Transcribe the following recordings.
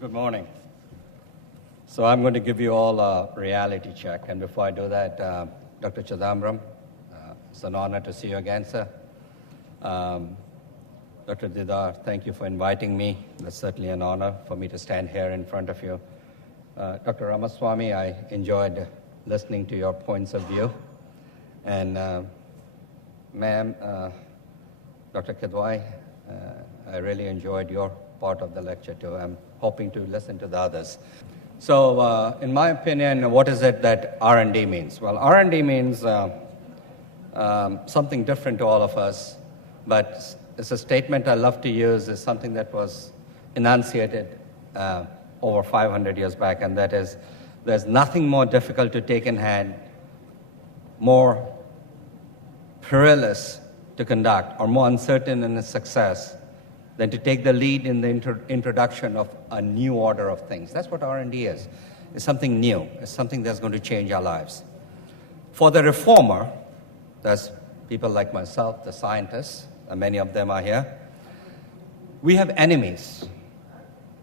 Good morning. So I'm going to give you all a reality check. And before I do that, Dr. Chidambaram, it's an honor to see you again, sir. Dr. Dutt, thank you for inviting me. It's certainly an honor for me to stand here in front of you. Dr. Ramaswamy, I enjoyed listening to your points of view. And ma'am, Dr. Kedwai, I really enjoyed your part of the lecture too. I'm hoping to listen to the others. So in my opinion, what is it that R&D means? Well, R&D means something different to all of us, but it's a statement I love to use. Is something that was enunciated over 500 years back, and that is, there's nothing more difficult to take in hand, more perilous to conduct, or more uncertain in its success than to take the lead in the introduction of a new order of things. That's what R&D is. It's something new. It's something that's going to change our lives. For the reformer, that's people like myself, the scientists, and many of them are here, we have enemies.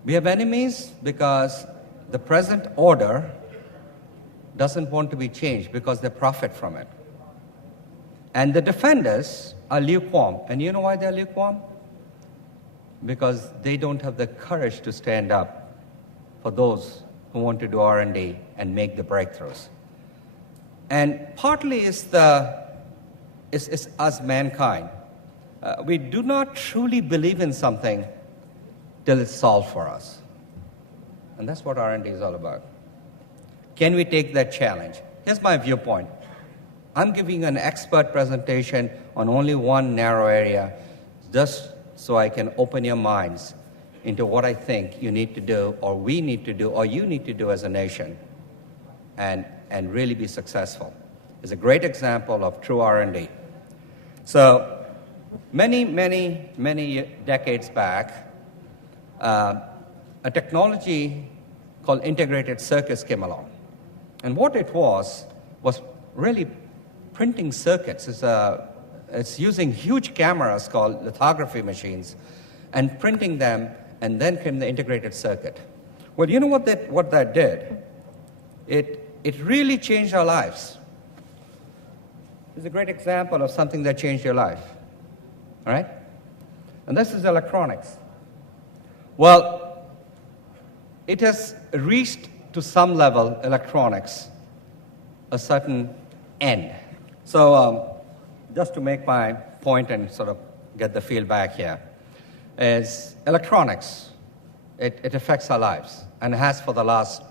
We have enemies because the present order doesn't want to be changed because they profit from it. And the defenders are lukewarm. And you know why they're lukewarm? Because they don't have the courage to stand up for those who want to do R&D and make the breakthroughs. And partly it's us, mankind. We do not truly believe in something till it's solved for us. And that's what R&D is all about. Can we take that challenge? Here's my viewpoint. I'm giving an expert presentation on only one narrow area, just so I can open your minds into what I think you need to do, or we need to do, or you need to do as a nation, and really be successful. It's a great example of true R&D. So many decades back, a technology called integrated circuits came along. And what it was really printing circuits. It's using huge cameras called lithography machines and printing them, and then came the integrated circuit. Well, you know what that did? It really changed our lives. It's a great example of something that changed your life, all right? And this is electronics. Well, it has reached to some level, electronics, a certain end. So just to make my point and sort of get the feel back here, is electronics. It affects our lives, and it has for the last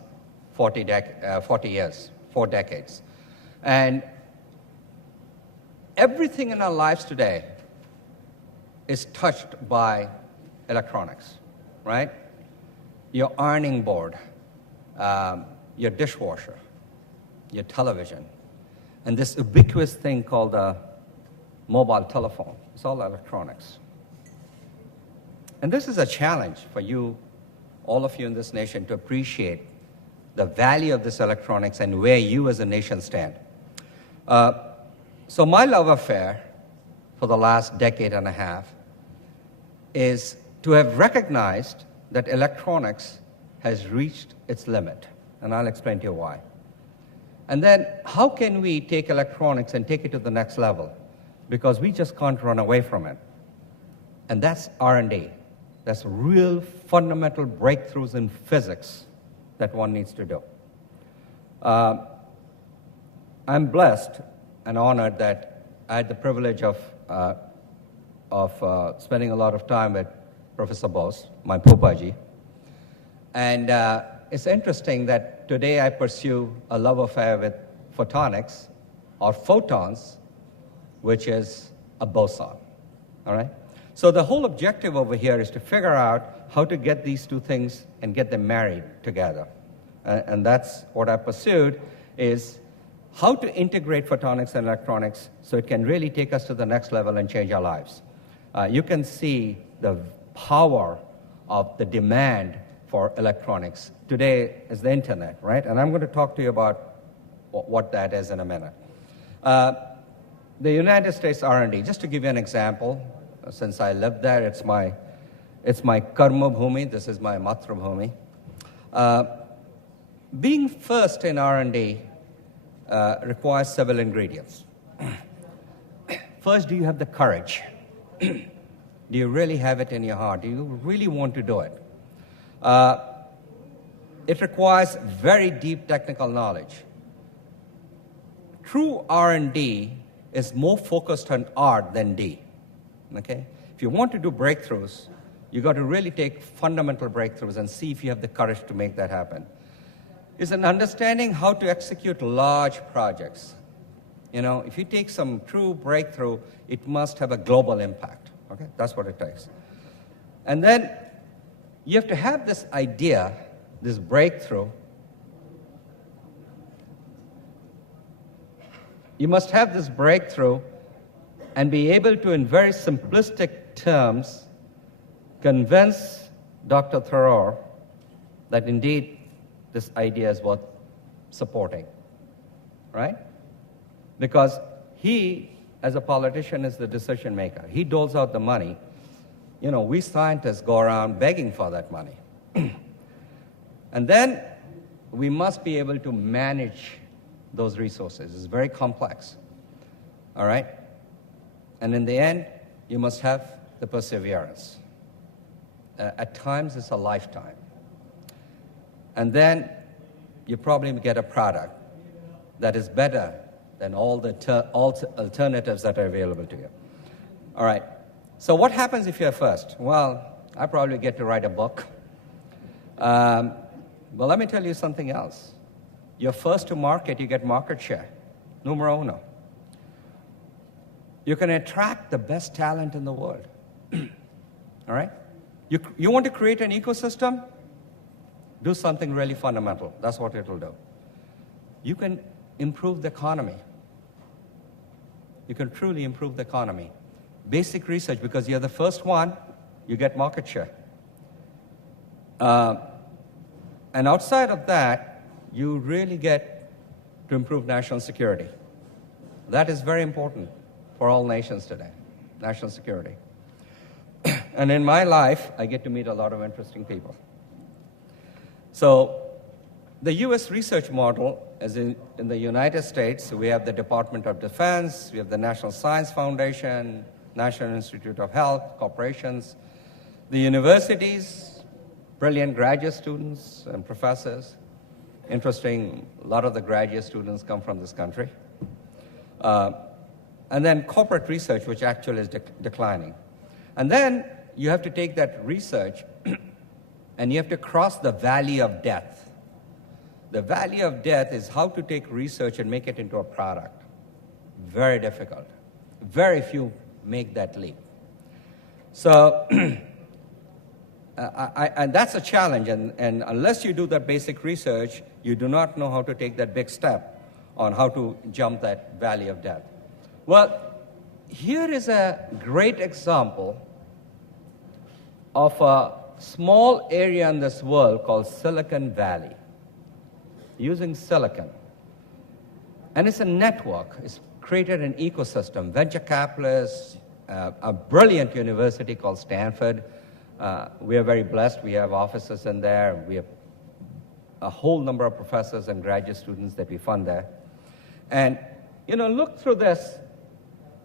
40 years, 4 decades. And everything in our lives today is touched by electronics, right? Your ironing board, your dishwasher, your television, and this ubiquitous thing called the mobile telephone. It's all electronics. And this is a challenge for you, all of you in this nation, to appreciate the value of this electronics and where you as a nation stand. So my love affair for the last decade and a half is to have recognized that electronics has reached its limit. And I'll explain to you why. And then how can we take electronics and take it to the next level? Because we just can't run away from it. And that's R&D. That's real fundamental breakthroughs in physics that one needs to do. I'm blessed and honored that I had the privilege of spending a lot of time with Professor Bose, my Pupaji. And it's interesting that today I pursue a love affair with photonics, or photons, which is a boson, all right? So the whole objective over here is to figure out how to get these two things and get them married together. And that's what I pursued, is how to integrate photonics and electronics so it can really take us to the next level and change our lives. You can see the power of the demand for electronics. Today is the internet, right? And I'm going to talk to you about what that is in a minute. The United States R&D, just to give you an example, since I live there, it's my karma bhumi, this is my matra bhumi. Being first in R&D requires several ingredients. First, do you have the courage? Do you really have it in your heart? Do you really want to do it? It requires very deep technical knowledge. True R&D is more focused on art than D. Okay? If you want to do breakthroughs, you got to really take fundamental breakthroughs and see if you have the courage to make that happen. It's an understanding how to execute large projects. You know, if you take some true breakthrough, it must have a global impact. Okay? That's what it takes. And then you have to have this idea, this breakthrough. You must have this breakthrough and be able to, in very simplistic terms, convince Dr. Thoreau that indeed this idea is worth supporting, right? Because he, as a politician, is the decision maker. He doles out the money. You know, we scientists go around begging for that money. And then we must be able to manage those resources. It's very complex, all right? And in the end, you must have the perseverance. At times, it's a lifetime. And then you probably get a product that is better than all the alternatives that are available to you. All right. So what happens if you're first? Well, I probably get to write a book. Well, let me tell you something else. You're first to market, you get market share. Numero uno. You can attract the best talent in the world. All right? You want to create an ecosystem? Do something really fundamental. That's what it will do. You can improve the economy. You can truly improve the economy. Basic research, because you're the first one, you get market share. And outside of that, you really get to improve national security. That is very important for all nations today, national security. And in my life, I get to meet a lot of interesting people. So the U.S. research model is in the United States. We have the Department of Defense, we have the National Science Foundation, National Institute of Health, corporations, the universities, brilliant graduate students and professors. Interesting, a lot of the graduate students come from this country. And then corporate research, which actually is declining. And then you have to take that research and you have to cross the valley of death. The valley of death is how to take research and make it into a product. Very difficult. Very few make that leap. So, and that's a challenge, and unless you do that basic research, you do not know how to take that big step on how to jump that valley of death. Well, here is a great example of a small area in this world called Silicon Valley, using silicon. And it's a network. It's created an ecosystem. Venture capitalists, a brilliant university called Stanford. We are very blessed. We have offices in there. We have a whole number of professors and graduate students that we fund there. And, you know, look through this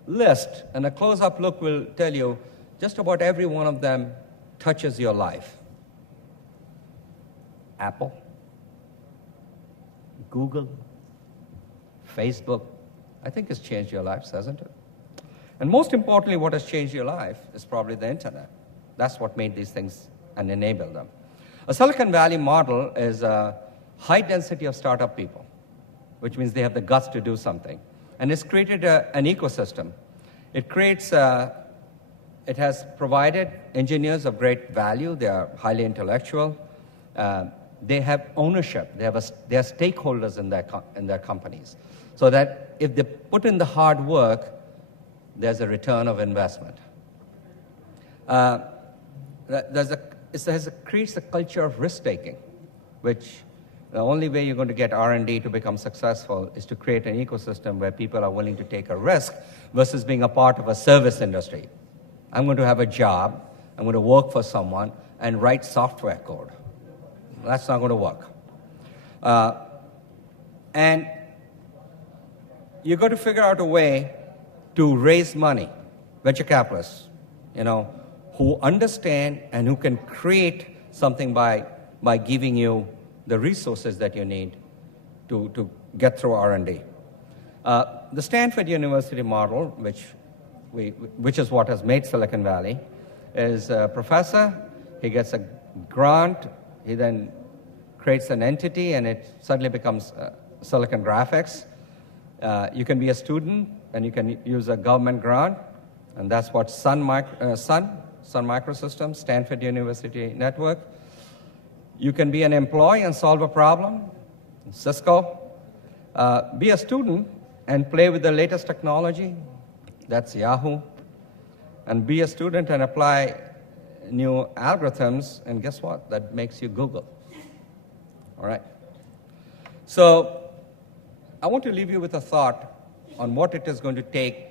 list, and a close-up look will tell you just about every one of them touches your life. Apple, Google, Facebook, I think it's changed your lives, hasn't it? And most importantly, what has changed your life is probably the internet. That's what made these things and enabled them. A Silicon Valley model is a high density of startup people, which means they have the guts to do something. And it's created an ecosystem. It creates, it has provided engineers of great value. They are highly intellectual. They have ownership. They are stakeholders in their companies. So that if they put in the hard work, there's a return of investment. It creates a culture of risk-taking, which the only way you're going to get R&D to become successful is to create an ecosystem where people are willing to take a risk versus being a part of a service industry. I'm going to have a job, I'm going to work for someone and write software code. That's not going to work. And you got to figure out a way to raise money, venture capitalists, who understand and who can create something by giving you the resources that you need to get through R&D. The Stanford University model, which is what has made Silicon Valley, is a professor, he gets a grant, he then creates an entity, and it suddenly becomes Silicon Graphics. You can be a student, and you can use a government grant, and that's what Sun Microsystems, Stanford University Network. You can be an employee and solve a problem, Cisco. Be a student and play with the latest technology, that's Yahoo. And be a student and apply new algorithms, and guess what? That makes you Google. All right? So I want to leave you with a thought on what it is going to take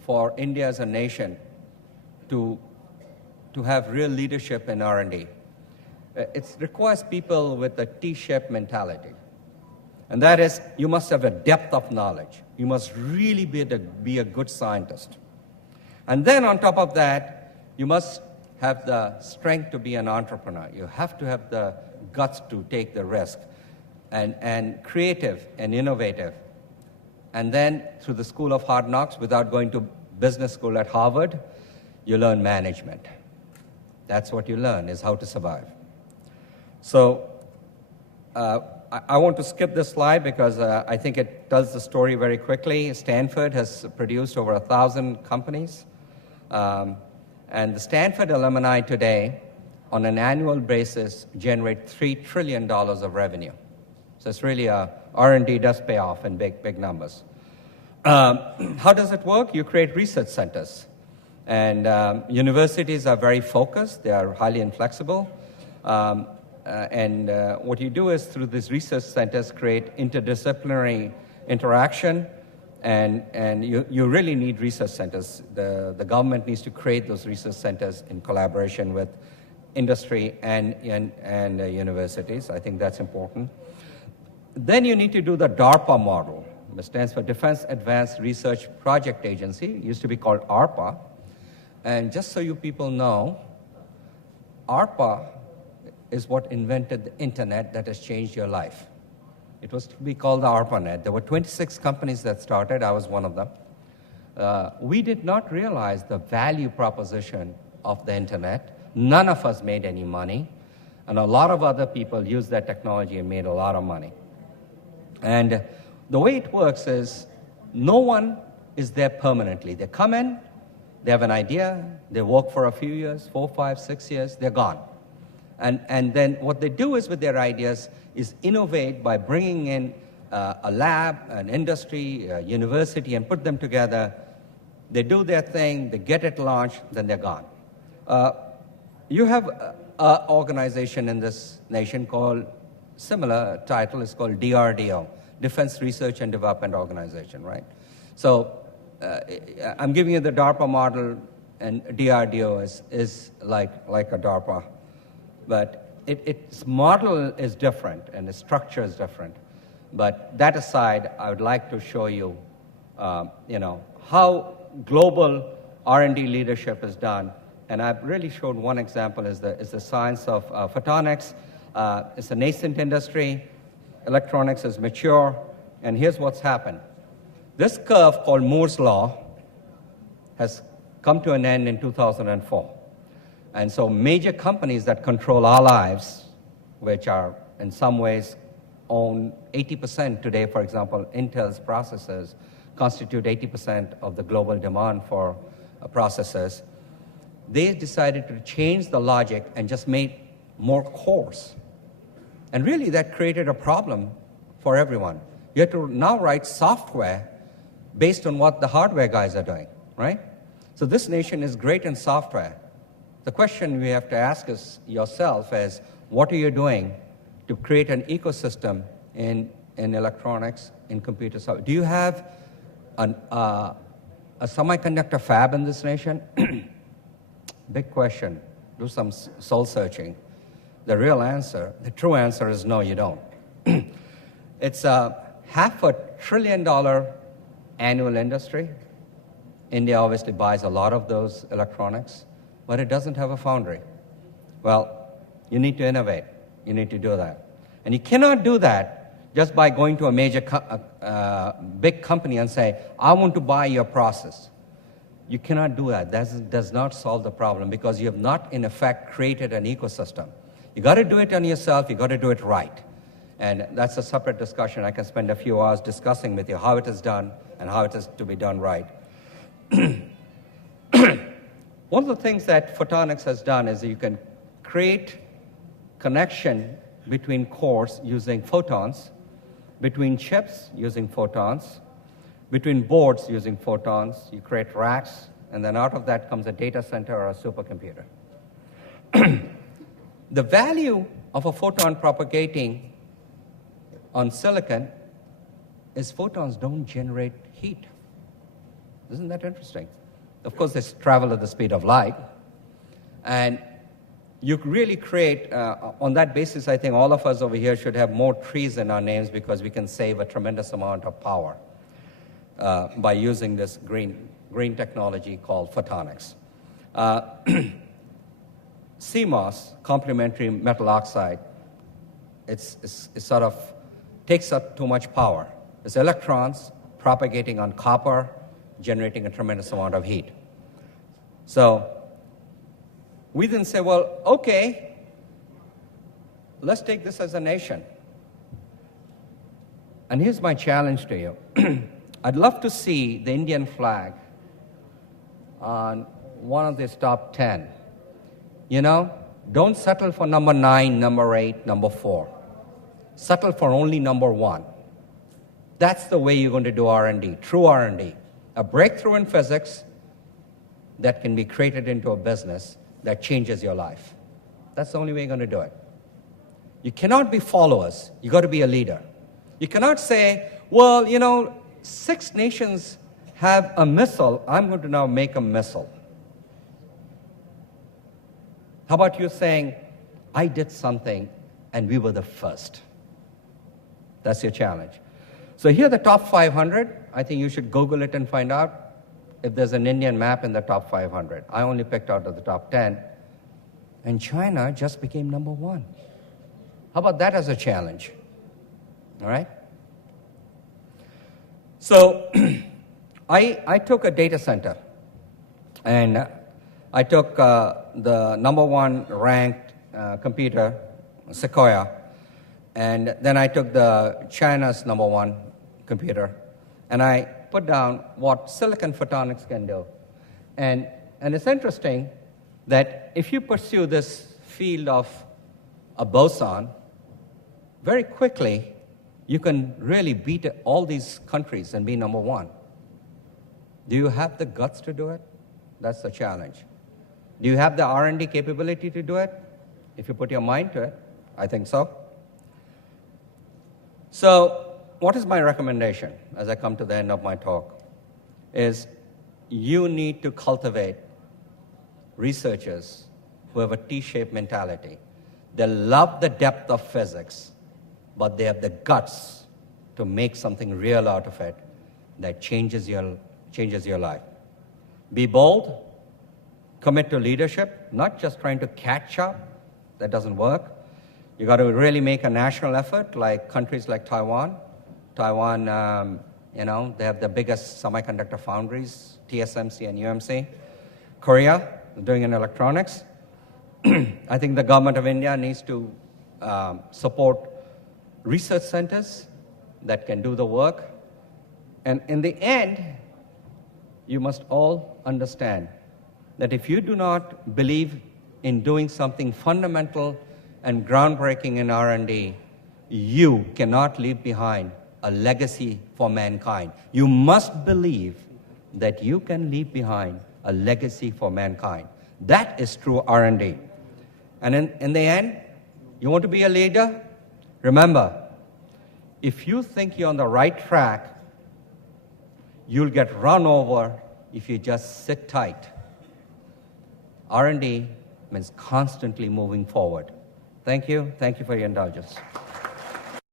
for India as a nation to have real leadership in R&D. It requires people with a T-shaped mentality. And that is, you must have a depth of knowledge. You must really be a good scientist. And then on top of that, you must have the strength to be an entrepreneur. You have to have the guts to take the risk, and creative and innovative. And then through the School of Hard Knocks, without going to business school at Harvard, you learn management. That's what you learn, is how to survive. So I want to skip this slide because I think it tells the story very quickly. Stanford has produced over 1,000 companies. And the Stanford alumni today, on an annual basis, generate $3 trillion of revenue. So it's really R&D does pay off in big numbers. How does it work? You create research centers. And universities are very focused. They are highly inflexible. And what you do is, through these research centers, create interdisciplinary interaction. And you really need research centers. The government needs to create those research centers in collaboration with industry and universities. I think that's important. Then you need to do the DARPA model, which stands for Defense Advanced Research Project Agency. It used to be called ARPA. And just so you people know, ARPA is what invented the internet that has changed your life. It was to be called the ARPANET. There were 26 companies that started. I was one of them. We did not realize the value proposition of the internet. None of us made any money. And a lot of other people used that technology and made a lot of money. And the way it works is, no one is there permanently. They come in, they have an idea, they work for a few years, 4, 5, 6 years, they're gone. And then what they do is, with their ideas, is innovate by bringing in a lab, an industry, a university, and put them together. They do their thing, they get it launched, then they're gone. You have an organization in this nation called, similar title is called DRDO, Defense Research and Development Organization, right? So I'm giving you the DARPA model, and DRDO is like a DARPA. But its model is different, and its structure is different. But that aside, I would like to show you, how global R&D leadership is done. And I've really showed one example is the science of photonics. It's a nascent industry. Electronics is mature. And here's what's happened. This curve, called Moore's Law, has come to an end in 2004. And so major companies that control our lives, which are in some ways own 80% today, for example, Intel's processors constitute 80% of the global demand for processors. They decided to change the logic and just make more cores. And really that created a problem for everyone. You have to now write software based on what the hardware guys are doing, right? So this nation is great in software. The question we have to ask yourself is, what are you doing to create an ecosystem in electronics, in computer software? Do you have a semiconductor fab in this nation? Big question. Do some soul searching. the real answer, the true answer is no, you don't. It's a $500 billion annual industry. India obviously buys a lot of those electronics, but it doesn't have a foundry. Well, you need to innovate. You need to do that. And you cannot do that just by going to a major, big company and say, I want to buy your process. You cannot do that. That does not solve the problem because you have not, in effect, created an ecosystem. You got to do it on yourself. You got to do it right. And that's a separate discussion. I can spend a few hours discussing with you how it is done and how it is to be done right. One of the things that photonics has done is you can create connection between cores using photons, between chips using photons, between boards using photons. You create racks, and then out of that comes a data center or a supercomputer. The value of a photon propagating on silicon is photons don't generate heat. Isn't that interesting? Of course, they travel at the speed of light. And you really create, on that basis, I think all of us over here should have more trees in our names because we can save a tremendous amount of power by using this green technology called photonics. CMOS, complementary metal oxide, it sort of takes up too much power. It's electrons propagating on copper, generating a tremendous amount of heat. So we then say, well, okay, let's take this as a nation. And here's my challenge to you. I'd love to see the Indian flag on one of these top 10. You know, don't settle for number 9, number 8, number 4. Settle for only number 1. That's the way you're going to do R&D, true R&D. A breakthrough in physics that can be created into a business that changes your life. That's the only way you're going to do it. You cannot be followers. You got to be a leader. You cannot say, well, you know, 6 nations have a missile. I'm going to now make a missile. How about you saying, I did something and we were the first? That's your challenge. So here are the top 500. I think you should Google it and find out if there's an Indian map in the top 500. I only picked out of the top 10. And China just became number 1. How about that as a challenge? All right? So I took a data center, and I took the number 1 ranked computer, Sequoia, and then I took the China's number 1 computer, and I put down what silicon photonics can do. And it's interesting that if you pursue this field of a boson, very quickly you can really beat all these countries and be number 1. Do you have the guts to do it? That's the challenge. Do you have the R&D capability to do it? If you put your mind to it, I think so. So what is my recommendation as I come to the end of my talk? Is you need to cultivate researchers who have a T-shaped mentality. They love the depth of physics, but they have the guts to make something real out of it that changes your life. Be bold, commit to leadership, not just trying to catch up. That doesn't work. You got to really make a national effort, like countries like Taiwan. Taiwan, they have the biggest semiconductor foundries, TSMC and UMC. Korea, doing in electronics. I think the government of India needs to support research centers that can do the work. And in the end, you must all understand that if you do not believe in doing something fundamental and groundbreaking in R&D, you cannot leave behind a legacy for mankind. You must believe that you can leave behind a legacy for mankind. That is true R&D. And in the end, you want to be a leader? Remember, if you think you're on the right track, you'll get run over if you just sit tight. R&D means constantly moving forward. Thank you. Thank you for your indulgence.